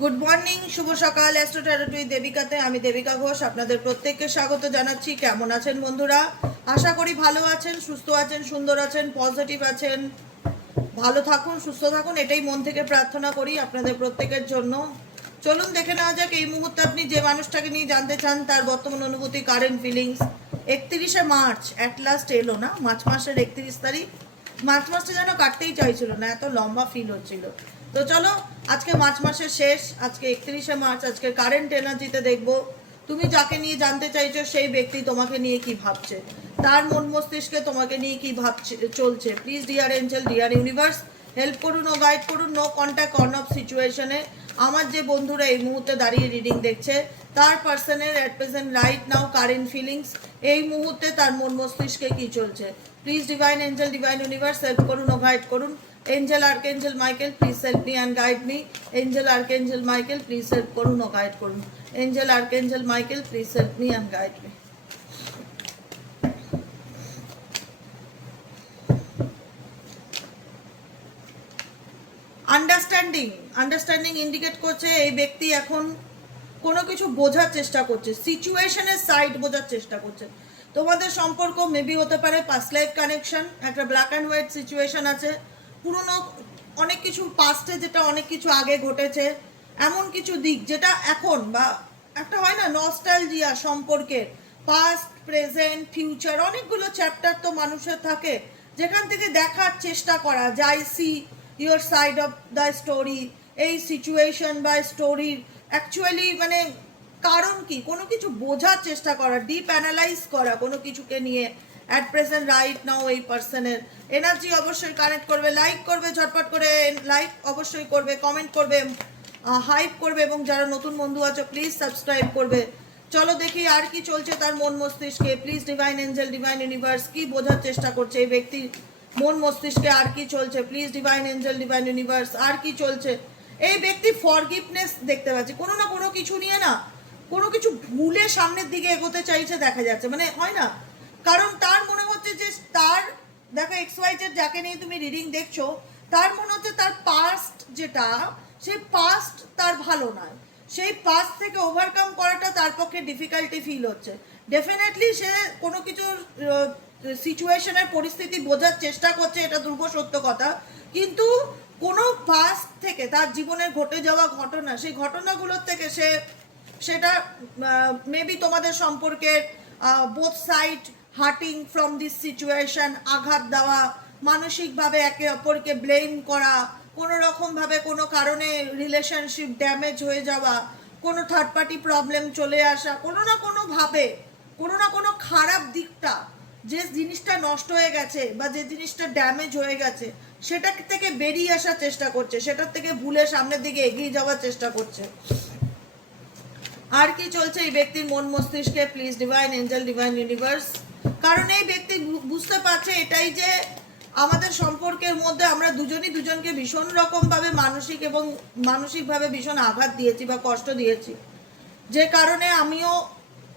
Good morning, শুভ সকাল। Astro tarot with দেবিকাতে আমি দেবিকা ঘোষ আপনাদের প্রত্যেককে স্বাগত জানাচ্ছি। কেমন আছেন বন্ধুরা? আশা করি ভালো আছেন, সুস্থ আছেন, সুন্দর আছেন, পজিটিভ আছেন। ভালো থাকুন, সুস্থ থাকুন, এটাই মন থেকে প্রার্থনা করি আপনাদের প্রত্যেকের জন্য। চলুন দেখে নেওয়া যাক এই মুহূর্তে আপনি যে মানুষটাকে নিয়ে জানতে চান তার বর্তমান অনুভূতি, কারেন্ট ফিলিংস। 31শে মার্চ অ্যাট লাস্ট এলো না, মার্চ মাসের 31 তারিখ। মার্চ মাসটা যেন কাটতেই চাইছিল না, এত লম্বা ফিল হচ্ছিল। তো চলো, আজকে মার্চ মাসের শেষ, আজকে 31শে মার্চ, আজকে কারেন্ট এনার্জিতে দেখবো তুমি যাকে নিয়ে জানতে চাইছো সেই ব্যক্তি তোমাকে নিয়ে কি ভাবছে, তার মন মস্তিষ্কে তোমাকে নিয়ে কি ভাবছে চলছে। Please dear angel, deer universe, help করুন ও গাইড করুন। নো কন্ট্যাক্ট অন অফ সিচুয়েশনে আমার যে বন্ধুরা এই মুহূর্তে দাঁড়িয়ে রিডিং দেখছে তার পার্সনের at present right now current feelings, এই মুহূর্তে তার মন মস্তিষ্কে কি চলছে। Please divine angel, divine universe, help করুন ও গাইড করুন। Angel archangel Michael, please help me and guide me. Angel archangel Michael, please help করুন ও গাইড করুন। Angel archangel Michael, please help me and guide me. Understanding indicate করছে এই ব্যক্তি এখন কোনো কিছু বোঝার চেষ্টা করছে, সিচুয়েশনের সাইড বোঝার চেষ্টা করছে। তোমাদের সম্পর্ক মেবি হতে পারে পাস্ট লাইফ কানেকশন, একটা ব্ল্যাক অ্যান্ড হোয়াইট সিচুয়েশন আছে, পুরনো অনেক কিছু পাস্টে যেটা অনেক কিছু আগে ঘটেছে, এমন কিছু দিক যেটা এখন বা একটা হয় না নস্টালজিয়া সম্পর্কের, পাস্ট প্রেজেন্ট ফিউচার অনেকগুলো চ্যাপ্টার তো মানুষের থাকে, যেখান থেকে দেখার চেষ্টা করা যায় see your side of the story. এই সিচুয়েশন বা স্টোরির অ্যাকচুয়ালি মানে কারণ কি, কোনো কিছু বোঝার চেষ্টা করা, ডিপ অ্যানালাইজ করা কোনো কিছুকে নিয়ে। অ্যাট প্রেজেন্ট রাইট নাও এই পার্সনের এনার্জি অবশ্যই কানেক্ট করবে, লাইক করবে, ঝটপট করে লাইক অবশ্যই করবে, কমেন্ট করবে, হাইপ করবে, এবং যারা নতুন বন্ধু আছো প্লিজ সাবস্ক্রাইব করবে। চলো দেখি আর কি চলছে তার মন মস্তিষ্কে। Please divine angel, divine universe, কি বোঝার চেষ্টা করছে এই ব্যক্তির মন মস্তিষ্কে, আর কি চলছে। Please divine angel, divine universe, আর কি চলছে। এই ব্যক্তি ফরগিভনেস দেখতে পাচ্ছি, কোনো না কোনো কিছু নিয়ে না, কোনো কিছু ভুলে সামনের দিকে এগোতে চাইছে দেখা যাচ্ছে, মানে হয় না, কারণ তার মনে হচ্ছে যে তার দেখো এক্স ওয়াই জেড যাকে নিয়ে তুমি রিডিং দেখছো তার মনে হচ্ছে তার পাস্ট যেটা, সেই পাস্ট তার ভালো নয়, সেই পাস্ট থেকে ওভারকাম করাটা তার পক্ষে ডিফিকাল্টি ফিল হচ্ছে। ডেফিনেটলি সে কোনো কিছুর সিচুয়েশনের পরিস্থিতি বোঝার চেষ্টা করছে, এটা ধ্রুব সত্য কথা, কিন্তু কোনো পাস্ট থেকে তার জীবনে ঘটে যাওয়া ঘটনা, সেই ঘটনাগুলোর থেকে সে সেটা মেবি তোমাদের সম্পর্কের both side hurting from this situation, আঘাত দেওয়া, মানসিকভাবে একে অপরকে ব্লেম করা, কোনো রকমভাবে কোনো কারণে রিলেশনশিপ ড্যামেজ হয়ে যাওয়া, কোনো থার্ড পার্টি প্রবলেম চলে আসা, কোনো না কোনোভাবে কোনো না কোনো খারাপ দিকটা, যে জিনিসটা নষ্ট হয়ে গেছে বা যে জিনিসটা ড্যামেজ হয়ে গেছে সেটা থেকে বেরিয়ে আসার চেষ্টা করছে, সেটার থেকে ভুলে সামনের দিকে এগিয়ে যাওয়ার চেষ্টা করছে। আর কি চলছে এই ব্যক্তির মন মস্তিষ্কে? Please divine angel, divine universe, কারণ এই ব্যক্তি বুঝতে পারছে এটাই যে আমাদের সম্পর্কের মধ্যে আমরা দুজনই দুজনকে ভীষণ রকমভাবে মানসিক এবং মানসিকভাবে ভীষণ আঘাত দিয়েছি বা কষ্ট দিয়েছি, যে কারণে আমিও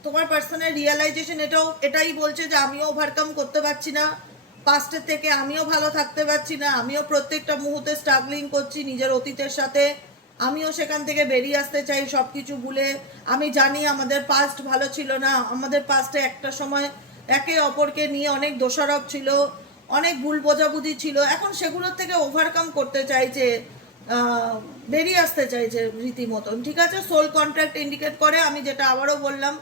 তোমার পার্সোনাল রিয়েলাইজেশন এটাই বলছে যে আমিও ওভারকাম করতে পারছি না পাস্টের থেকে, আমিও ভালো থাকতে পারছি না, আমিও প্রত্যেকটা মুহূর্তে স্ট্রাগলিং করছি নিজের অতীতের সাথে, আমিও সেখান থেকে বেরিয়ে আসতে চাই সব কিছু ভুলে। আমি জানি আমাদের পাস্ট ভালো ছিল না, আমাদের পাস্টে একটা সময় একে অপরকে নিয়ে অনেক দোষারোপ ছিল, অনেক ভুল বোঝাবুঝি ছিল, এখন সেগুলোর থেকে ওভারকাম করতে চাইছে, বেরিয়ে আসতে চাইছে রীতিমতন। ঠিক আছে, সোল কন্ট্রাক্ট ইন্ডিকেট করে, আমি যেটা আবারও বললাম,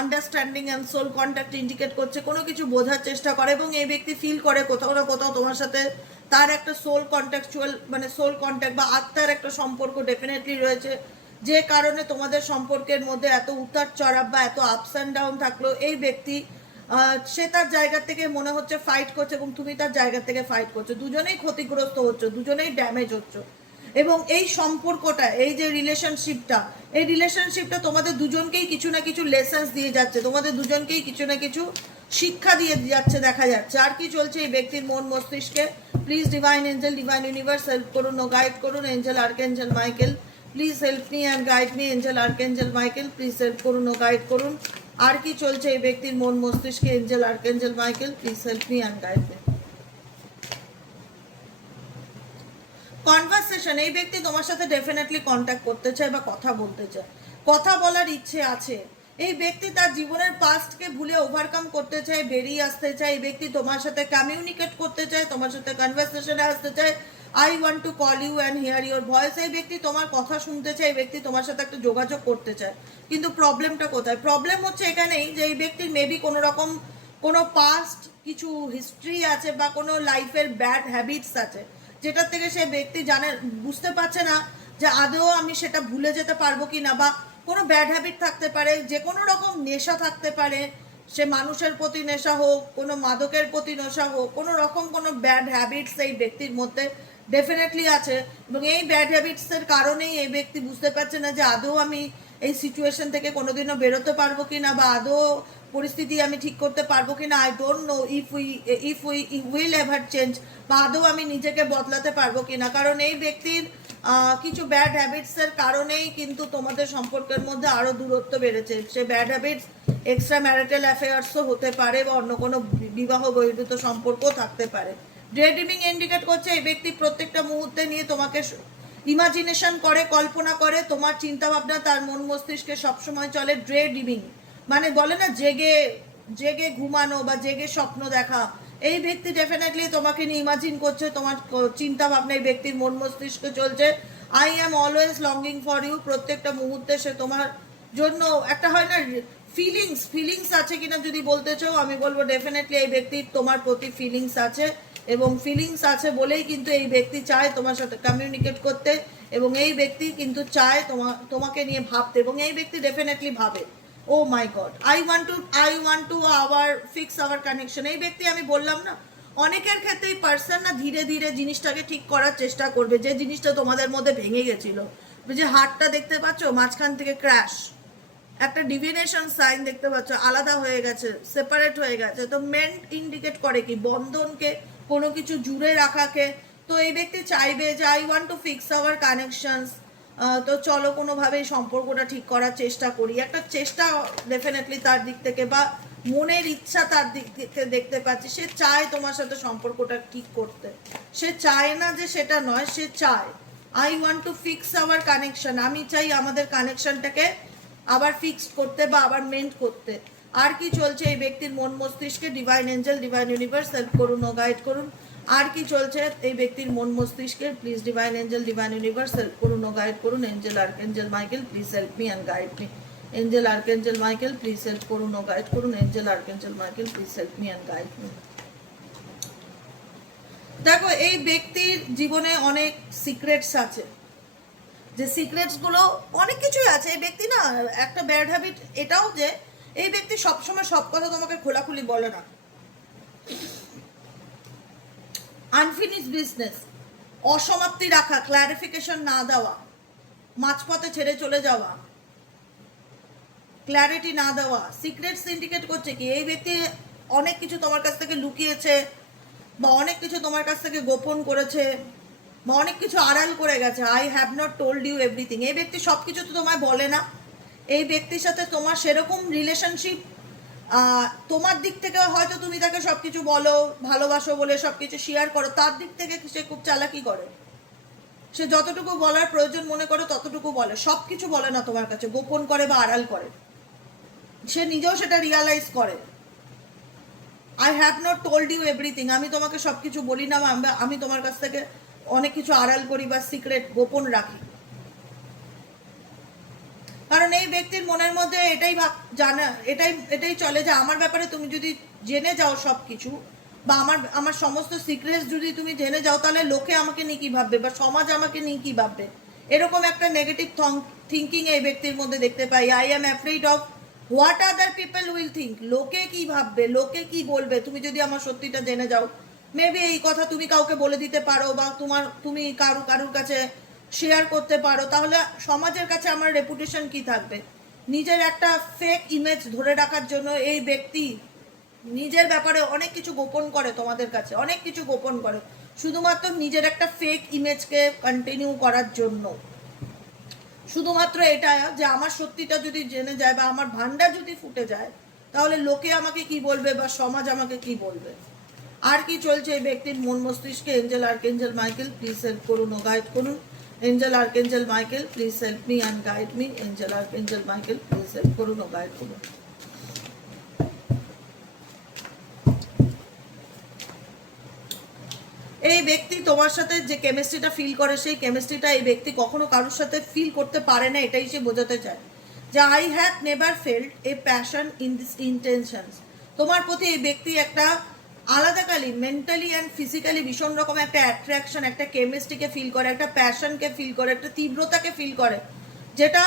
understanding and soul contact indicate করছে, কোনো কিছু বোঝার চেষ্টা করে, এবং এই ব্যক্তি ফিল করে কোথাও না কোথাও তোমার সাথে তার একটা সোল কন্ট্যাকচুয়াল মানে সোল কন্ট্যাক্ট বা আত্মার একটা সম্পর্ক ডেফিনেটলি রয়েছে, যে কারণে তোমাদের সম্পর্কের মধ্যে এত উত্তার চড়াব বা এত আপস অ্যান্ড ডাউন থাকলো। এই ব্যক্তি সে তার জায়গা থেকে মনে হচ্ছে ফাইট করছে এবং তুমি তার জায়গা থেকে ফাইট করছো, দুজনেই ক্ষতিগ্রস্ত হচ্ছে, দুজনেই ড্যামেজ হচ্ছে, এবং এই সম্পর্কটা, এই যে রিলেশনশিপটা, এই রিলেশনশিপটা তোমাদের দুজনকেই কিছু না কিছু লেসেন্স দিয়ে যাচ্ছে, তোমাদের দুজনকেই কিছু না কিছু শিক্ষা দিয়ে যাচ্ছে দেখা যাচ্ছে। আর কি চলছে এই ব্যক্তির মন মস্তিষ্কে? Please divine angel, divine universe, help করুন ও গাইড করুন। Angel archangel Michael, please help me and guide me. Angel archangel Michael, please help করুন ও গাইড করুন। আর কি চলছে এই ব্যক্তির মন মস্তিষ্কে? Angel archangel Michael, please help me and guide me. Conversation conversation, এই ব্যক্তি তোমার সাথে ডেফিনেটলি কন্ট্যাক্ট করতে চায় বা কথা বলতে চায়, কথা বলার ইচ্ছে আছে। এই ব্যক্তি তার জীবনের পাস্টকে ভুলে ওভারকাম করতে চায়, বেরিয়ে আসতে চায়। এই ব্যক্তি তোমার সাথে কমিউনিকেট করতে চায়, তোমার সাথে কনভারসেশনে আসতে চায়। I want to call you and hear your voice. এই ব্যক্তি তোমার কথা শুনতে চায়, এই ব্যক্তি তোমার সাথে একটা যোগাযোগ করতে চায়। কিন্তু প্রবলেমটা কোথায়? প্রবলেম হচ্ছে এখানেই যে এই ব্যক্তির মেবি কোনো রকম কোনো পাস্ট কিছু হিস্ট্রি আছে বা কোনো লাইফের ব্যাড হ্যাবিটস আছে, যেটার থেকে সে ব্যক্তি জানে, বুঝতে পারছে না যে আদৌ আমি সেটা ভুলে যেতে পারবো কি না। বা কোনো ব্যাড হ্যাবিট থাকতে পারে, যে কোনো রকম নেশা থাকতে পারে, সে মানুষের প্রতি নেশা হোক, কোনো মাদকের প্রতি নেশা হোক, কোনো রকম কোনো ব্যাড হ্যাবিটস এই ব্যক্তির মধ্যে ডেফিনেটলি আছে। এবং এই ব্যাড হ্যাবিটসের কারণেই এই ব্যক্তি বুঝতে পারছে না যে আদৌ আমি এই সিচুয়েশন থেকে কোনোদিনও বেরোতে পারবো কি না, বা আদৌ পরিস্থিতি আমি ঠিক করতে পারবো কি না। I don't know if we will ever change, বা আদৌ আমি নিজেকে বদলাতে পারবো কি না। কারণ এই ব্যক্তির কিছু ব্যাড হ্যাবিটসের কারণেই কিন্তু তোমাদের সম্পর্কের মধ্যে আরও দূরত্ব বেড়েছে। সে ব্যাড হ্যাবিটস এক্সট্রা ম্যারিটাল অ্যাফেয়ার্সও হতে পারে, বা অন্য কোনো বিবাহ বহির্ভূত সম্পর্কও থাকতে পারে। ডে ড্রিমিং ইন্ডিকেট করছে এই ব্যক্তি প্রত্যেকটা মুহূর্তে নিয়ে তোমাকে ইমাজিনেশন করে, কল্পনা করে। তোমার চিন্তাভাবনা তার মন মস্তিষ্কে সবসময় চলে। ডে ড্রিমিং মানে বলে না জেগে জেগে ঘুমানো বা জেগে স্বপ্ন দেখা। এই ব্যক্তি ডেফিনেটলি তোমাকে নিয়ে ইমাজিন করছে, তোমার চিন্তা ভাবনা এই ব্যক্তির মন মস্তিষ্কে চলছে। I am always longing for you. প্রত্যেকটা মুহূর্তে সে তোমার জন্য একটা হয় না ফিলিংস আছে কিনা যদি বলতে চাও, আমি বলবো ডেফিনেটলি এই ব্যক্তির তোমার প্রতি ফিলিংস আছে। এবং ফিলিংস আছে বলেই কিন্তু এই ব্যক্তি চায় তোমার সাথে কমিউনিকেট করতে, এবং এই ব্যক্তি কিন্তু চায় তোমাকে নিয়ে ভাবতে, এবং এই ব্যক্তি ডেফিনেটলি ভাবে oh my god I want to our fix our connection. এই ব্যক্তি, আমি বললাম না, অনেকের ক্ষেত্রে এই পার্সন না ধীরে ধীরে জিনিসটাকে ঠিক করার চেষ্টা করবে। যে জিনিসটা তোমাদের মধ্যে ভেঙে গেছিল, যে হাতটা দেখতে পাচ্ছ মাঝখান থেকে ক্র্যাশ, একটা ডিভিনেশন সাইন দেখতে পাচ্ছ, আলাদা হয়ে গেছে, সেপারেট হয়ে গেছে। তো মেন্ট ইন্ডিকেট করে কি বন্ধনকে, কোনো কিছু জুড়ে রাখাকে। তো এই ব্যক্তি চাইবে যে I want to fix hour connections. তো চলো কোনোভাবে সম্পর্কটা ঠিক করার চেষ্টা করি। একটা চেষ্টা ডেফিনেটলি তার দিক থেকে, বা মনের ইচ্ছা তার দিক থেকে দেখতে পাচ্ছি। সে চায় তোমার সাথে সম্পর্কটা ঠিক করতে, সে চায় না যে সেটা নয়, সে চায় I want to fix our connection. আমি চাই আমাদের কানেকশনটাকে আবার ফিক্সড করতে বা আবার মেন্ট করতে। আর কি চলছে এই ব্যক্তির মন মস্তিষ্কে? Divine angel, divine universe help করুন ও গাইড করুন। আর কি চলছে এই ব্যক্তির মন মস্তিষ্কে? Please divine angel, divine universe help করুন ও গাইড করুন। Angel archangel Michael please help me and guide me. Angel archangel Michael please help করুন ও গাইড করুন। Angel archangel Michael please help me and guide me. দেখো, এই ব্যক্তির জীবনে অনেক সিক্রেটস আছে, যে সিক্রেটসগুলো অনেক কিছুই আছে। এই ব্যক্তি না, একটা ব্যাড হ্যাবিট এটাও যে এই ব্যক্তি সবসময় সব কথা তোমাকে খোলাখুলি বলে না। আনফিনিশ বিজনেস, অসমাপ্তি রাখা, ক্ল্যারিফিকেশন না দেওয়া, মাঝপথে ছেড়ে চলে যাওয়া, ক্ল্যারিটি না দেওয়া। সিক্রেটস ইন্ডিকেট করছে কি এই ব্যক্তি অনেক কিছু তোমার কাছ থেকে লুকিয়েছে, বা অনেক কিছু তোমার কাছ থেকে গোপন করেছে, বা অনেক কিছু আড়াল করে গেছে। I have not told you everything. এই ব্যক্তি সব কিছু তো তোমায় বলে না। এই ব্যক্তির সাথে তোমার সেরকম রিলেশনশিপ, তোমার দিক থেকে হয়তো তুমি তাকে সব কিছু বলো, ভালোবাসো বলে সব কিছু শেয়ার করো, তার দিক থেকে সে খুব চালাকি করে। সে যতটুকু বলার প্রয়োজন মনে করে ততটুকু বলে, সব কিছু বলে না তোমার কাছে, গোপন করে বা আড়াল করে। সে নিজেও সেটা রিয়ালাইজ করে। I have not told you everything, আমি তোমাকে সব কিছু বলি না, আমি তোমার কাছ থেকে অনেক কিছু আড়াল করি বা সিক্রেট গোপন রাখি। কারণ এই ব্যক্তির মনের মধ্যে এটাই জানা, এটাই চলে যে আমার ব্যাপারে তুমি যদি জেনে যাও সব কিছু, বা আমার সমস্ত সিক্রেটস যদি তুমি জেনে যাও, তাহলে লোকে আমাকে নিয়ে কী ভাববে, বা সমাজ আমাকে নিয়ে কী ভাববে। এরকম একটা নেগেটিভ থিঙ্কিং এই ব্যক্তির মধ্যে দেখতে পাই। I am afraid of what other people will think. লোকে কি ভাববে, লোকে কি বলবে। তুমি যদি আমার সত্যিটা জেনে যাও, মেবি এই কথা তুমি কাউকে বলে দিতে পারো, বা তুমি কারুর কাছে শেয়ার করতে পারো, তাহলে সমাজের কাছে আমার রেপুটেশন কি থাকবে। নিজের একটা ফেক ইমেজ ধরে রাখার জন্য এই ব্যক্তি নিজের ব্যাপারে অনেক কিছু গোপন করে তোমাদের কাছে, অনেক কিছু গোপন করে, শুধুমাত্র নিজের একটা ফেক ইমেজকে কন্টিনিউ করার জন্য। শুধুমাত্র এটা যে আমার সত্যিটা যদি জেনে যায়, বা আমার ভান্ডার যদি ফুটে যায়, তাহলে লোকে আমাকে কি বলবে, বা সমাজ আমাকে কি বলবে। আর কি চলছে এই ব্যক্তির মন মস্তিষ্কে? Angel archangel Michael please help করুন ও গাইড করুন। Angel archangel Michael please help me and guide me. Angel archangel Michael please help করুন ও গাইড করুন। এই ব্যক্তি তোমার সাথে যে কেমিস্ট্রিটা ফিল করে, সেই কেমিস্ট্রিটা এই ব্যক্তি কখনো কারোর সাথে ফিল করতে পারে না, এটাই সে বোঝাতে চায়। যে I have never felt a passion in this intentions. তোমার প্রতি এই ব্যক্তি একটা আলাদাকালী মেন্টালি অ্যান্ড ফিজিক্যালি ভীষণ রকম একটা অ্যাট্রাকশন, একটা কেমিস্ট্রিকে ফিল করে, একটা প্যাশনকে ফিল করে, একটা তীব্রতাকে ফিল করে, যেটা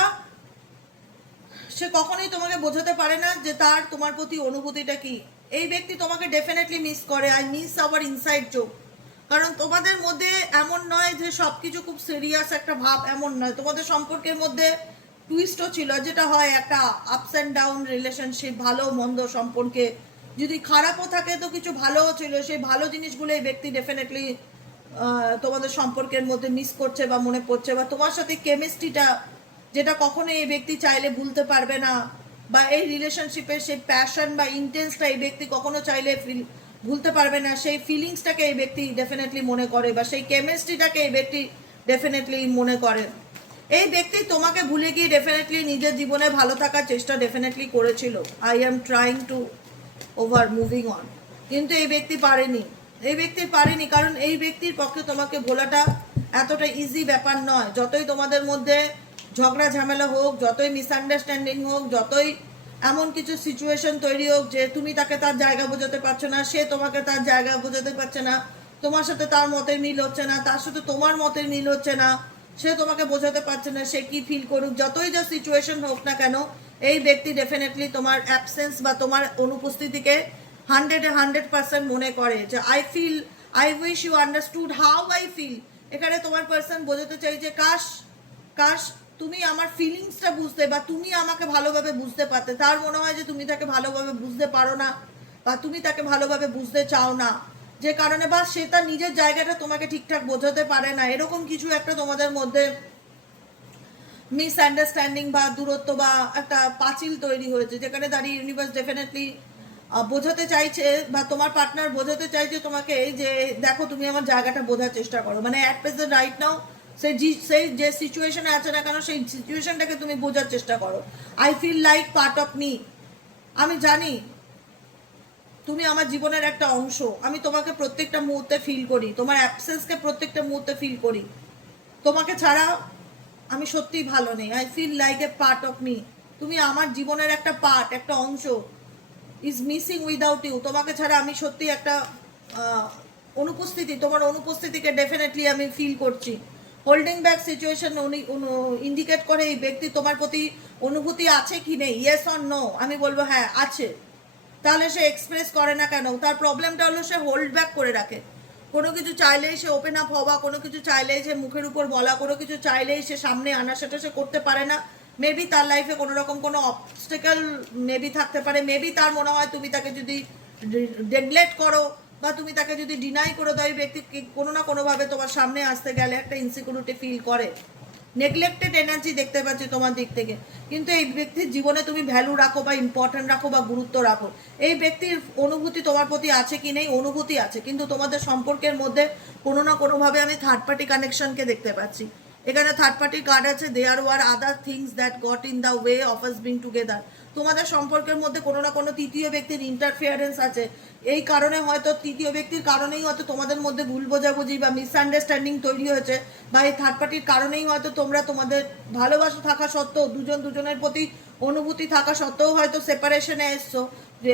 সে কখনোই তোমাকে বোঝাতে পারে না যে তার তোমার প্রতি অনুভূতিটা কি। এই ব্যক্তি তোমাকে ডেফিনেটলি মিস করে। I miss hour inside joke. কারণ তোমাদের মধ্যে এমন নয় যে সবকিছু খুব সিরিয়াস একটা ভাব, এমন নয়। তোমাদের সম্পর্কের মধ্যে টুইস্টও ছিল, যেটা হয় একটা আপস অ্যান্ড ডাউন রিলেশনশিপ, ভালো মন্দ সম্পর্কে। যদি খারাপও থাকে তো কিছু ভালোও ছিল, সেই ভালো জিনিসগুলো এই ব্যক্তি ডেফিনেটলি তোমাদের সম্পর্কের মধ্যে মিস করছে বা মনে পড়ছে, বা তোমার সাথে কেমিস্ট্রিটা যেটা কখনো এই ব্যক্তি চাইলে ভুলতে পারবে না, বা এই রিলেশনশিপের সেই প্যাশন বা ইন্টেন্সটা এই ব্যক্তি কখনো চাইলে ভুলতে পারবে না, সেই ফিলিংসটাকে এই ব্যক্তি ডেফিনেটলি মনে করে, বা সেই কেমিস্ট্রিটাকে এই ব্যক্তি ডেফিনেটলি মনে করে। এই ব্যক্তি তোমাকে ভুলে গিয়ে ডেফিনেটলি নিজের জীবনে ভালো থাকার চেষ্টা ডেফিনেটলি করেছিল। I am trying to over moving on, কিন্তু এই ব্যক্তি পারেনি। এই ব্যক্তি পারেনি কারণ এই ব্যক্তির পক্ষে তোমাকে ভোলাটা এতটা ইজি ব্যাপার নয়। যতই তোমাদের মধ্যে ঝগড়া ঝামেলা হোক, যতই মিসআন্ডারস্ট্যান্ডিং হোক, যতই এমন কিছু সিচুয়েশন তৈরি হোক যে তুমি তাকে তার জায়গা বোঝাতে পারছো না, সে তোমাকে তার জায়গা বোঝাতে পারছে না, তোমার সাথে তার মতের মিল হচ্ছে না, তার সাথে তোমার মতের মিল হচ্ছে না, সে তোমাকে বোঝাতে পারছে না সে কি ফিল করুক, যতই যা সিচুয়েশন হোক না কেন, এই ব্যক্তি ডেফিনেটলি তোমার অ্যাবসেন্স বা তোমার অনুপস্থিতিকে 100% মনে করে। যে I feel, I wish you understood how I feel. এখানে তোমার পার্সন বোঝাতে চাই যে কাশ কাশ তুমি আমার ফিলিংসটা বুঝতে, বা তুমি আমাকে ভালোভাবে বুঝতে পারতে। তার মনে হয় যে তুমি তাকে ভালোভাবে বুঝতে পারো না, বা তুমি তাকে ভালোভাবে বুঝতে চাও না, যে কারণে বা সে তার নিজের জায়গাটা তোমাকে ঠিকঠাক বোঝাতে পারে না। এরকম কিছু একটা তোমাদের মধ্যে মিসআন্ডারস্ট্যান্ডিং বা দূরত্ব বা একটা পাঁচিল তৈরি হয়েছে, যেখানে দাঁড়িয়ে ইউনিভার্স ডেফিনেটলি বোঝাতে চাইছে, বা তোমার পার্টনার বোঝাতে চাইছে তোমাকে যে দেখো তুমি আমার জায়গাটা বোঝার চেষ্টা করো। মানে অ্যাট প্রেজেন্ট রাইট নাও সেই যে সিচুয়েশনে আছে না কেন, সেই সিচুয়েশনটাকে তুমি বোঝার চেষ্টা করো। I feel like part of me. আমি জানি তুমি আমার জীবনের একটা অংশ। আমি তোমাকে প্রত্যেকটা মুহূর্তে ফিল করি, তোমার অ্যাবসেন্সকে প্রত্যেকটা মুহূর্তে ফিল করি। তোমাকে ছাড়া আমি সত্যিই ভালো নেই। I feel like a part of me. তুমি আমার জীবনের একটা পার্ট, একটা অংশ ইজ মিসিং উইদাউট ইউ। তোমাকে ছাড়া আমি সত্যি একটা অনুপস্থিতি, তোমার অনুপস্থিতিকে ডেফিনেটলি আমি ফিল করছি। হোল্ডিং ব্যাক সিচুয়েশন ইন্ডিকেট করে এই ব্যক্তি তোমার প্রতি অনুভূতি আছে কি নেই, ইয়েস অর নো। আমি বলবো হ্যাঁ আছে। তাহলে সে এক্সপ্রেস করে না কেন? তার প্রবলেমটা হলো সে হোল্ড ব্যাক করে রাখে। কোনো কিছু চাইলেই সে ওপেন আপ হওয়া, কোনো কিছু চাইলেই সে মুখের উপর বলা, কোনো কিছু চাইলেই সে সামনে আনা, সেটা সে করতে পারে না। মেবি তার লাইফে কোনো রকম কোনো অবস্টেকেল মেবি থাকতে পারে। মেবি তার মনে হয় তুমি তাকে যদি নেগলেক্ট করো, বা তুমি তাকে যদি ডিনাই করে দাও, এই ব্যক্তি কোনো না কোনোভাবে তোমার সামনে আসতে গেলে একটা ইনসিকিউরিটি ফিল করে। নেগলেক্টেড এনার্জি দেখতে পাচ্ছি তোমার দিক থেকে। কিন্তু এই ব্যক্তির জীবনে তুমি ভ্যালু রাখো, বা ইম্পর্টেন্ট রাখো, বা গুরুত্ব রাখো। এই ব্যক্তির অনুভূতি তোমার প্রতি আছে কি নেই, অনুভূতি আছে, কিন্তু তোমাদের সম্পর্কের মধ্যে কোনো না কোনোভাবে আমি থার্ড পার্টি কানেকশনকে দেখতে পাচ্ছি। এখানে থার্ড পার্টি কার্ড আছে। There were other things that got in the way of us being together. তোমাদের সম্পর্কের মধ্যে কোনো না কোনো তৃতীয় ব্যক্তির ইন্টারফিয়ারেন্স আছে। এই কারণে হয়তো তৃতীয় ব্যক্তির কারণেই হয়তো তোমাদের মধ্যে ভুল বোঝাবুঝি বা মিসআন্ডারস্ট্যান্ডিং তৈরি হয়েছে, বা এই থার্ড পার্টির কারণেই হয়তো তোমরা তোমাদের ভালোবাসা থাকা সত্ত্বেও, দুজন দুজনের প্রতি অনুভূতি থাকা সত্ত্বেও হয়তো সেপারেশনে এসছো।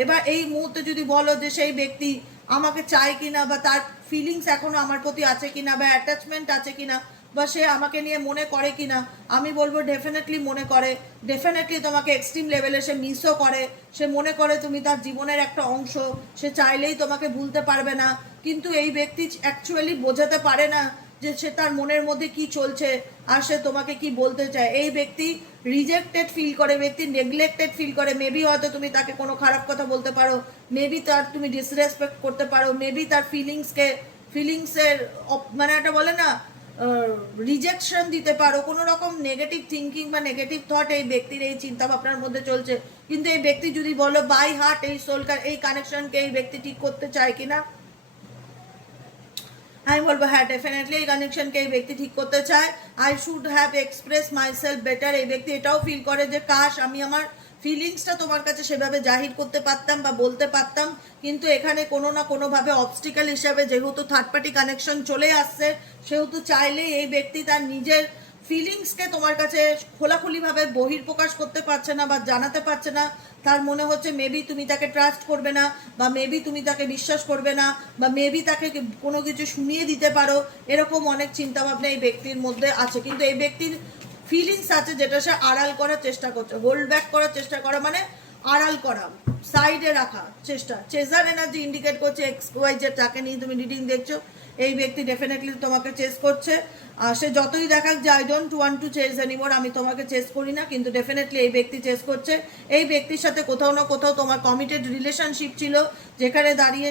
এবার এই মুহূর্তে যদি বলো যে সেই ব্যক্তি আমাকে চায় কিনা, বা তার ফিলিংস এখনো আমার প্রতি আছে কিনা, বা অ্যাটাচমেন্ট আছে কিনা, বা সে আমাকে নিয়ে মনে করে কিনা, আমি বলবো ডেফিনেটলি মনে করে। ডেফিনেটলি তোমাকে এক্সট্রিম লেভেলে সে মিসও করে। সে মনে করে তুমি তার জীবনের একটা অংশ। সে চাইলেই তোমাকে ভুলতে পারবে না, কিন্তু এই ব্যক্তি অ্যাকচুয়ালি বোঝাতে পারে না যে সে তার মনের মধ্যে কি চলছে আর সে তোমাকে কি বলতে চায়। এই ব্যক্তি রিজেক্টেড ফিল করে, ব্যক্তি নেগলেক্টেড ফিল করে। মেবি হয়তো তুমি তাকে কোনো খারাপ কথা বলতে পারো, মেবি তার তুমি ডিসরেসপেক্ট করতে পারো, মেবি তার ফিলিংসের মানে একটা বলে না রিজেকশন দিতে পারো। কোনো রকম নেগেটিভ থিঙ্কিং বা নেগেটিভ থট এই ব্যক্তির এই চিন্তা ভাবনার মধ্যে চলছে। কিন্তু এই ব্যক্তি যদি বলো বাই হার্ট এই সোলকার এই কানেকশনকে এই ব্যক্তি ঠিক করতে চায় কিনা, আমি বলবো হ্যাঁ ডেফিনেটলি এই কানেকশনকে এই ব্যক্তি ঠিক করতে চায়। I should have express my self better. এই ব্যক্তি এটাও ফিল করে যে কাশ আমি আমার ফিলিংসটা তোমার কাছে সেভাবে জাহির করতে পারতাম বা বলতে পারতাম, কিন্তু এখানে কোনো না কোনোভাবে অবস্টিক্যাল হিসাবে যেহেতু থার্ড পার্টি কানেকশন চলে আসছে, সেহেতু চাইলেই এই ব্যক্তি তার নিজের ফিলিংসকে তোমার কাছে খোলাখুলিভাবে বহির্প্রকাশ করতে পারছে না বা জানাতে পারছে না। তার মনে হচ্ছে মেবি তুমি তাকে ট্রাস্ট করবে না, বা মেবি তুমি তাকে বিশ্বাস করবে না, বা মেবি তাকে কোনো কিছু শুনিয়ে দিতে পারো, এরকম অনেক চিন্তাভাবনা এই ব্যক্তির মধ্যে আছে। কিন্তু এই ব্যক্তির ফিলিংস আছে যেটা সে আড়াল করার চেষ্টা করছে, হোল্ড ব্যাক করার চেষ্টা করা, মানে আড়াল করা, সাইডে রাখা চেষ্টা। চেজার এনার্জি ইন্ডিকেট করছে এক্স ওয়াই যে তাকে নিয়ে তুমি রিডিং দেখছো, এই ব্যক্তি ডেফিনেটলি তোমাকে চেস করছে। আর সে যতই দেখাক যে I don't want to chase anymore, আমি তোমাকে চেস করি না, কিন্তু ডেফিনেটলি এই ব্যক্তি চেস করছে। এই ব্যক্তির সাথে কোথাও না কোথাও তোমার কমিটেড রিলেশনশিপ ছিল, যেখানে দাঁড়িয়ে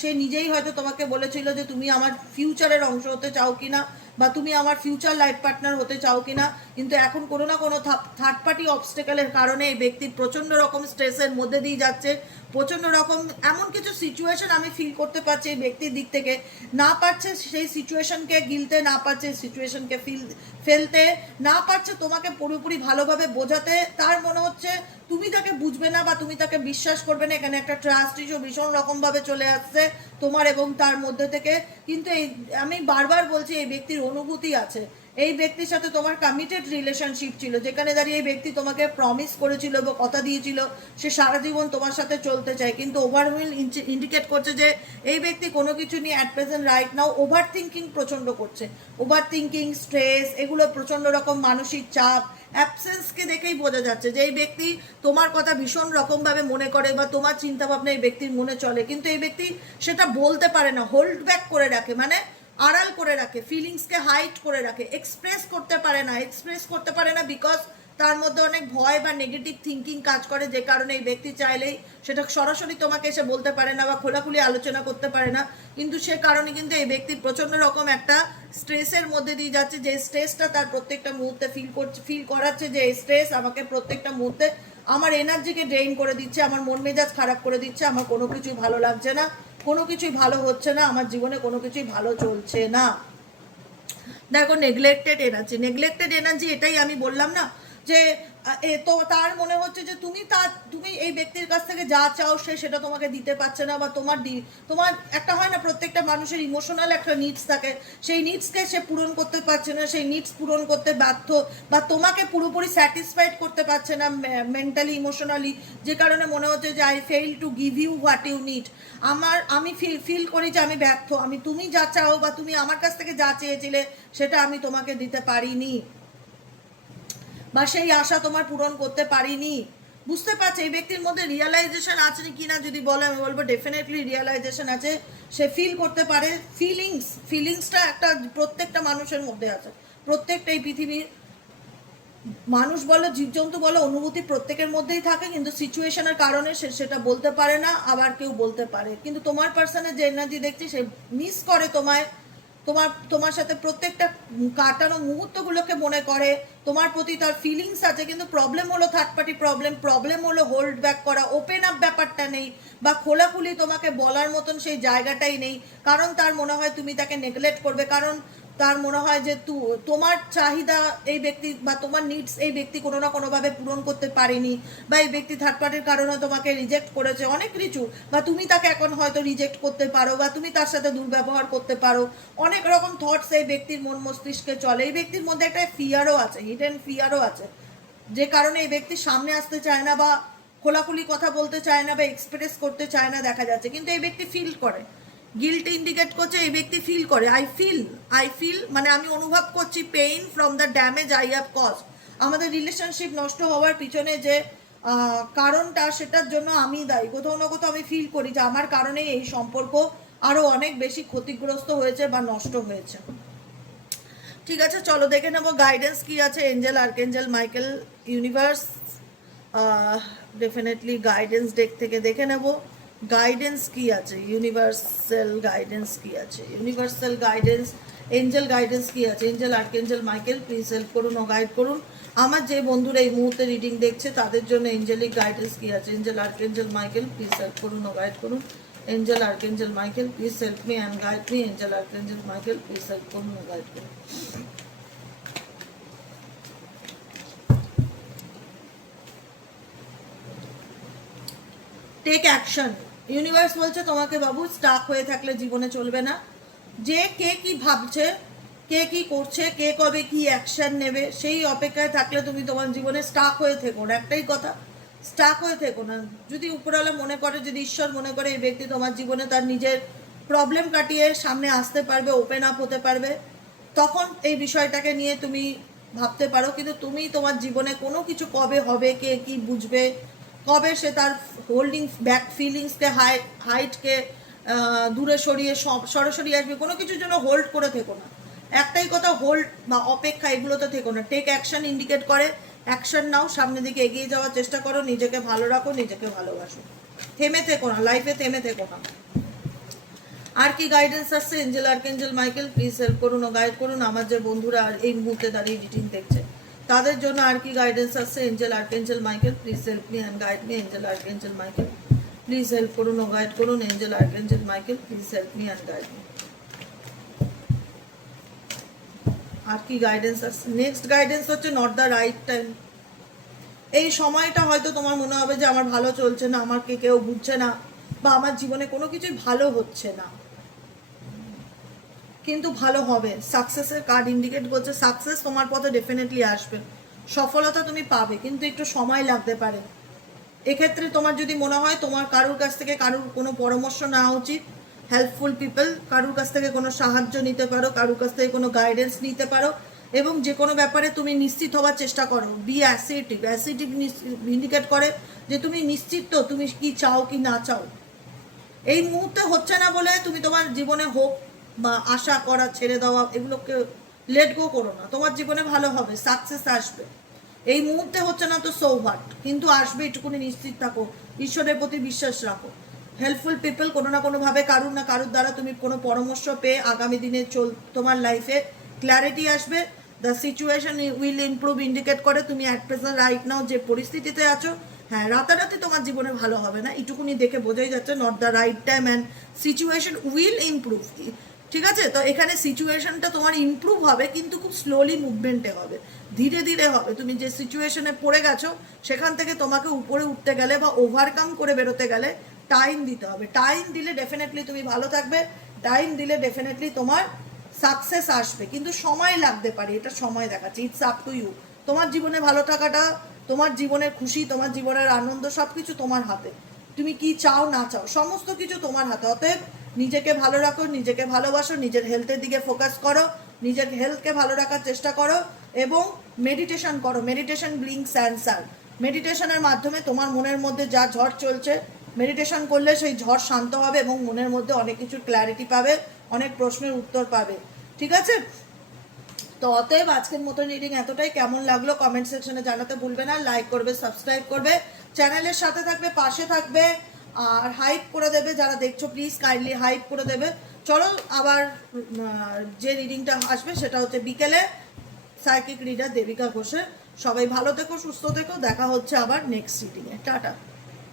সে নিজেই হয়তো তোমাকে বলেছিল যে তুমি আমার ফিউচারের অংশ হতে চাও কিনা, বা তুমি আমার ফিউচার লাইফ পার্টনার হতে চাও কিনা। কিন্তু এখন কোনো না কোনো থার্ড পার্টি অবস্টেকেলের কারণে এই ব্যক্তি প্রচণ্ড রকম স্ট্রেসের মধ্যে দিয়ে যাচ্ছে। প্রচণ্ড রকম এমন কিছু সিচুয়েশন আমি ফিল করতে পারছি এই ব্যক্তির দিক থেকে, না পারছে সেই সিচুয়েশনকে গিলতে, না পারছে সিচুয়েশনকে ফেলতে, না পারছে তোমাকে পুরোপুরি ভালোভাবে বোঝাতে। তার মনে হচ্ছে তুমি তাকে বুঝবে না বা তুমি তাকে বিশ্বাস করবে না। এখানে একটা ট্রাস্ট ইস্যু ভীষণ রকমভাবে চলে আসছে তোমার এবং তার মধ্যে থেকে। কিন্তু এই আমি বারবার বলছি এই ব্যক্তির অনুভূতি আছে, এই ব্যক্তির সাথে তোমার কমিটেড রিলেশনশিপ ছিল, যেখানে দাঁড়িয়ে এই ব্যক্তি তোমাকে প্রমিস করেছিল বা কথা দিয়েছিল সে সারা জীবন তোমার সাথে চলতে চায়। কিন্তু ওভারওয়েল ইন্ডিকেট করছে যে এই ব্যক্তি কোনো কিছু নিয়ে at present right now over thinking প্রচণ্ড করছে। ওভার থিঙ্কিং, স্ট্রেস, এগুলো প্রচণ্ড রকম মানসিক চাপ, অ্যাবসেন্সকে দেখেই বোঝা যাচ্ছে যে এই ব্যক্তি তোমার কথা ভীষণ রকমভাবে মনে করে বা তোমার চিন্তাভাবনা এই ব্যক্তির মনে চলে, কিন্তু এই ব্যক্তি সেটা বলতে পারে না, হোল্ড ব্যাক করে রাখে, মানে আড়াল করে রাখে, ফিলিংসকে হাইড করে রাখে, এক্সপ্রেস করতে পারে না বিকজ তার মধ্যে অনেক ভয় বা নেগেটিভ থিঙ্কিং কাজ করে, যে কারণে এই ব্যক্তি চাইলেই সেটা সরাসরি তোমাকে এসে বলতে পারে না বা খোলাখুলি আলোচনা করতে পারে না। কিন্তু সে কারণে কিন্তু এই ব্যক্তি প্রচণ্ড রকম একটা স্ট্রেসের মধ্যে দিয়ে যাচ্ছে, যে স্ট্রেসটা তার প্রত্যেকটা মুহূর্তে ফিল করাচ্ছে যে এই স্ট্রেস আমাকে প্রত্যেকটা মুহূর্তে আমার এনার্জিকে ড্রেইন করে দিচ্ছে, আমার মন মেজাজ খারাপ করে দিচ্ছে, আমার কোনো কিছুই ভালো লাগছে না, কোনো কিছুই ভালো হচ্ছে না, আমার জীবনে কোনো কিছুই ভালো চলছে না। দেখো নেগলেক্টেড এনার্জি, এটাই আমি বললাম না যে তো তার মনে হচ্ছে যে তুমি এই ব্যক্তির কাছ থেকে যা চাও সেটা তোমাকে দিতে পারছে না, বা তোমার একটা হয় না প্রত্যেকটা মানুষের ইমোশনাল একটা নিডস থাকে, সেই নিডসকে সে পূরণ করতে পারছে না, সেই নিডস পূরণ করতে ব্যর্থ, বা তোমাকে পুরোপুরি স্যাটিসফাইড করতে পারছে না মেন্টালি ইমোশনালি, যে কারণে মনে হচ্ছে যে I fail to give you what you need. আমি ফিল করি যে আমি ব্যর্থ, তুমি যা চাও বা তুমি আমার কাছ থেকে যা চেয়েছিলে সেটা আমি তোমাকে দিতে পারিনি, বা সেই আশা তোমার পূরণ করতে পারিনি। বুঝতে পারছে এই ব্যক্তির মধ্যে রিয়েলাইজেশন আছে কি না যদি বলে, আমি বলবো ডেফিনেটলি রিয়েলাইজেশন আছে। সে ফিল করতে পারে, ফিলিংসটা একটা প্রত্যেকটা মানুষের মধ্যে আছে, প্রত্যেকটা এই পৃথিবীর মানুষ বলো জীবজন্তু বলো অনুভূতি প্রত্যেকের মধ্যেই থাকে, কিন্তু সিচুয়েশনের কারণে সে সেটা বলতে পারে না, আবার কেউ বলতে পারে। কিন্তু তোমার পার্সনের যে এনার্জি দেখছি সে মিস করে তোমার সাথে প্রত্যেকটা কাটানো মুহূর্তগুলোকে মনে করে, তোমার প্রতি তার ফিলিংস আছে। কিন্তু প্রবলেম হলো থার্ড পার্টি প্রবলেম হলো হোল্ড ব্যাক করা, ওপেন আপ ব্যাপারটা নেই, বা খোলাখুলি তোমাকে বলার মতন সেই জায়গাটাই নেই। কারণ তার মনে হয় তুমি তাকে নেগলেক্ট করবে, কারণ তার মনে হয় যে তোমার চাহিদা এই ব্যক্তি বা তোমার নিডস এই ব্যক্তি কোনো না কোনোভাবে পূরণ করতে পারেনি, বা এই ব্যক্তি থার্ড পার্টির কারণে তোমাকে রিজেক্ট করেছে অনেক কিছু, বা তুমি তাকে এখন হয়তো রিজেক্ট করতে পারো, বা তুমি তার সাথে দুর্ব্যবহার করতে পারো। অনেক রকম থটস এই ব্যক্তির মন মস্তিষ্কে চলে। এই ব্যক্তির মধ্যে একটা ফিয়ারও আছে, হিডেন ফিয়ারও আছে, যে কারণে এই ব্যক্তি সামনে আসতে চায় না বা খোলাখুলি কথা বলতে চায় না বা এক্সপ্রেস করতে চায় না দেখা যাচ্ছে। কিন্তু এই ব্যক্তি ফিল করে, গিল্ট ইন্ডিকেট করছে এই ব্যক্তি ফিল করে, আই ফিল মানে আমি অনুভব করছি pain from the damage I have cause. আমাদের রিলেশনশিপ নষ্ট হওয়ার পিছনে যে কারণটা সেটার জন্য আমি দায়ী, কোথাও না কোথাও আমি ফিল করি যে আমার কারণে এই সম্পর্ক আরো অনেক বেশি ক্ষতিগ্রস্ত হয়েছে বা নষ্ট হয়েছে। ঠিক আছে, চলো দেখে নেবো গাইডেন্স কি আছে angel, archangel, Michael, universe. Definitely guidance deck থেকে দেখে নেব গাইডেন্স কি আছে, ইউনিভার্সাল গাইডেন্স কি আছে, ইউনিভার্সাল গাইডেন্স, এঞ্জেল গাইডেন্স কি আছে, angel, archangel, Michael please help করুন ও গাইড করুন। আমার যে বন্ধুরা এই মুহূর্তে রিডিং দেখছে তাদের জন্য এঞ্জেলিক গাইডেন্স কি আছে, angel, archangel, Michael please help করুন ও গাইড করুন। Angel archangel Michael please help me and guide me. Angel archangel Michael please help করুন, গাইড করুন। Take action. ইউনিভার্স বলছে তোমাকে বাবু স্টাক হয়ে থাকলে জীবনে চলবে না। যে কে কি ভাবছে, কে কি করছে, কে কবে কি অ্যাকশন নেবে, সেই অপেক্ষায় থাকলে তুমি তোমার জীবনে স্টাক হয়ে থেকো না। একটাই কথা, স্টাক হয়ে থেকো না। যদি উপরওয়ালা মনে করে, যদি ঈশ্বর মনে করে এই ব্যক্তি তোমার জীবনে তার নিজের প্রবলেম কাটিয়ে সামনে আসতে পারবে, ওপেন আপ হতে পারবে, তখন এই বিষয়টাকে নিয়ে তুমি ভাবতে পারো। কিন্তু তুমি তোমার জীবনে কোনো কিছু কবে হবে, কে কি বুঝবে, কবে সে তার হোল্ডিং ব্যাক ফিলিংসকে হাইটকে দূরে সরিয়ে সরাসরি আসবে, কোনো কিছুর জন্য হোল্ড করে থেকো না। একটাই কথা, হোল্ড বা অপেক্ষা এগুলোতে থেকো না। টেক অ্যাকশন ইন্ডিকেট করে অ্যাকশন নাও, সামনের দিকে এগিয়ে যাওয়ার চেষ্টা করো, নিজেকে ভালো রাখো, নিজেকে ভালোবাসো, থেমে থেকো না, লাইফে থেমে থেকো না। আর কি গাইডেন্স আসছে? Angel archangel Michael please help করুন ও গাইড করুন। আমার যে বন্ধুরা এই মুহূর্তে দাঁড়িয়ে রিডিং দেখছে তাদের জন্য আর কি গাইডেন্স আসছে? Angel archangel Michael please help me and guide me. Angel archangel Michael please help করুন ও গাইড করুন। Angel archangel Michael please help me and guide me. আর কি গাইডেন্স আসছে? নেক্সট গাইডেন্স হচ্ছে নট দ্য রাইট টাইম। এই সময়টা হয়তো তোমার মনে হবে যে আমার ভালো চলছে না, আমাকে কেউ বুঝছে না, বা আমার জীবনে কোনো কিছুই ভালো হচ্ছে না, কিন্তু ভালো হবে। সাকসেসের কার্ড ইন্ডিকেট করছে সাকসেস তোমার পথে ডেফিনেটলি আসবে, সফলতা তুমি পাবে, কিন্তু একটু সময় লাগতে পারে। এক্ষেত্রে তোমার যদি মনে হয় তোমার কারুর কাছ থেকে কারুর কোনো পরামর্শ নেওয়া উচিত, হেল্পফুল পিপল, কারুর কাছ থেকে কোনো সাহায্য নিতে পারো, কারুর কাছ থেকে কোনো গাইডেন্স নিতে পারো, এবং যে কোনো ব্যাপারে তুমি নিশ্চিত হওয়ার চেষ্টা করো। বি অ্যাসিটিভ। অ্যাসিটিভ ইন্ডিকেট করে যে তুমি নিশ্চিত তো তুমি কি চাও কি না চাও। এই মুহূর্তে হচ্ছে না বলে তুমি তোমার জীবনে হোপ বা আশা করা ছেড়ে দেওয়া এগুলোকে লেট গো করো না। তোমার জীবনে ভালো হবে, সাকসেস আসবে। এই মুহূর্তে হচ্ছে না তো সো হোয়াট, কিন্তু আসবে, এটুকুনি নিশ্চিত থাকো, ঈশ্বরের প্রতি বিশ্বাস রাখো। হেল্পফুল পিপল, কোনো না কোনোভাবে কারুর না কারুর দ্বারা তুমি কোনো পরামর্শ পেয়ে আগামী দিনে তোমার লাইফে ক্ল্যারিটি আসবে। The situation will improve indicate করে তুমি অ্যাট প্রেজেন্ট রাইট নাও যে পরিস্থিতিতে আছো, হ্যাঁ রাতারাতি তোমার জীবনে ভালো হবে না, এটুকুনি দেখে বোঝাই যাচ্ছে। Not the right time and situation will improve. ঠিক আছে, তো এখানে সিচুয়েশনটা তোমার ইমপ্রুভ হবে, কিন্তু খুব স্লোলি মুভমেন্টে হবে, ধীরে ধীরে হবে। তুমি যে সিচুয়েশনে পড়ে গেছো সেখান থেকে তোমাকে উপরে উঠতে গেলে বা ওভারকাম করে বেরোতে গেলে টাইম দিতে হবে। টাইম দিলে ডেফিনেটলি তুমি ভালো থাকবে, টাইম দিলে ডেফিনেটলি তোমার সাকসেস আসবে, কিন্তু সময় লাগতে পারে, এটা সময় দেখাচ্ছে। It's up to you. তোমার জীবনে ভালো থাকাটা, তোমার জীবনের খুশি, তোমার জীবনের আনন্দ সব কিছু তোমার হাতে। তুমি কি চাও না চাও সমস্ত কিছু তোমার হাতে। অতএব নিজেকে ভালো রাখো, নিজেকে ভালোবাসো, নিজের হেলথের দিকে ফোকাস করো, নিজের হেলথকে ভালো রাখার চেষ্টা করো, এবং মেডিটেশন করো। Meditation brings answer. মেডিটেশনের মাধ্যমে তোমার মনের মধ্যে যা ঝড় চলছে, মেডিটেশন করলে সেই ঝড় শান্ত হবে এবং মনের মধ্যে অনেক কিছুর ক্ল্যারিটি পাবে, অনেক প্রশ্নের উত্তর পাবে। ঠিক আছে, তো অতএব আজকের মতো রিডিং এতটাই। কেমন লাগলো কমেন্ট সেকশনে জানাতে ভুলবে না। লাইক করবে, সাবস্ক্রাইব করবে, চ্যানেলের সাথে থাকবে, পাশে থাকবে, আর হাইপ করে দেবে। যারা দেখছো প্লিজ কাইন্ডলি হাইপ করে দেবে। চলো আবার যে রিডিংটা আসবে সেটা হচ্ছে বিকেলে, সাইকিক রিডার দেবিকা ঘোষের। সবাই ভালো থেকো, সুস্থ থেকো, দেখা হচ্ছে আবার নেক্সট রিডিংয়ে। টাটা।